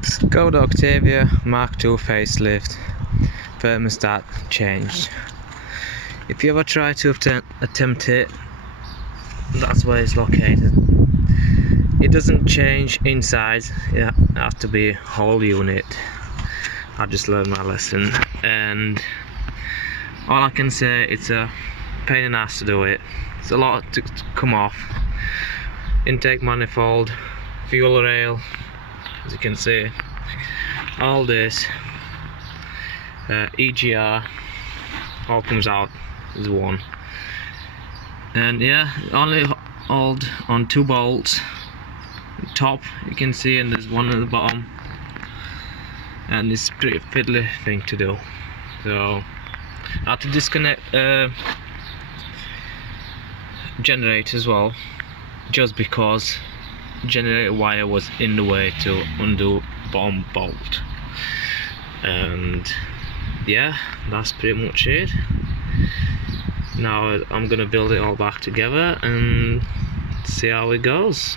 Skoda Octavia mk2 facelift, thermostat changed. If you ever try to attempt it, that's where it's located. It doesn't change inside, it has to be whole unit. I just learned my lesson, and all I can say, it's a pain in the ass to do it. It's a lot to come off. Intake manifold, fuel rail, as you can see, all this, EGR, all comes out as one. And yeah, only hold on 2 bolts. Top you can see, and there's one at the bottom, and it's a pretty fiddly thing to do. So I had to disconnect generator as well, just because generator wire was in the way to undo bottom bolt. And yeah, that's pretty much it. Now I'm gonna build it all back together and see how it goes.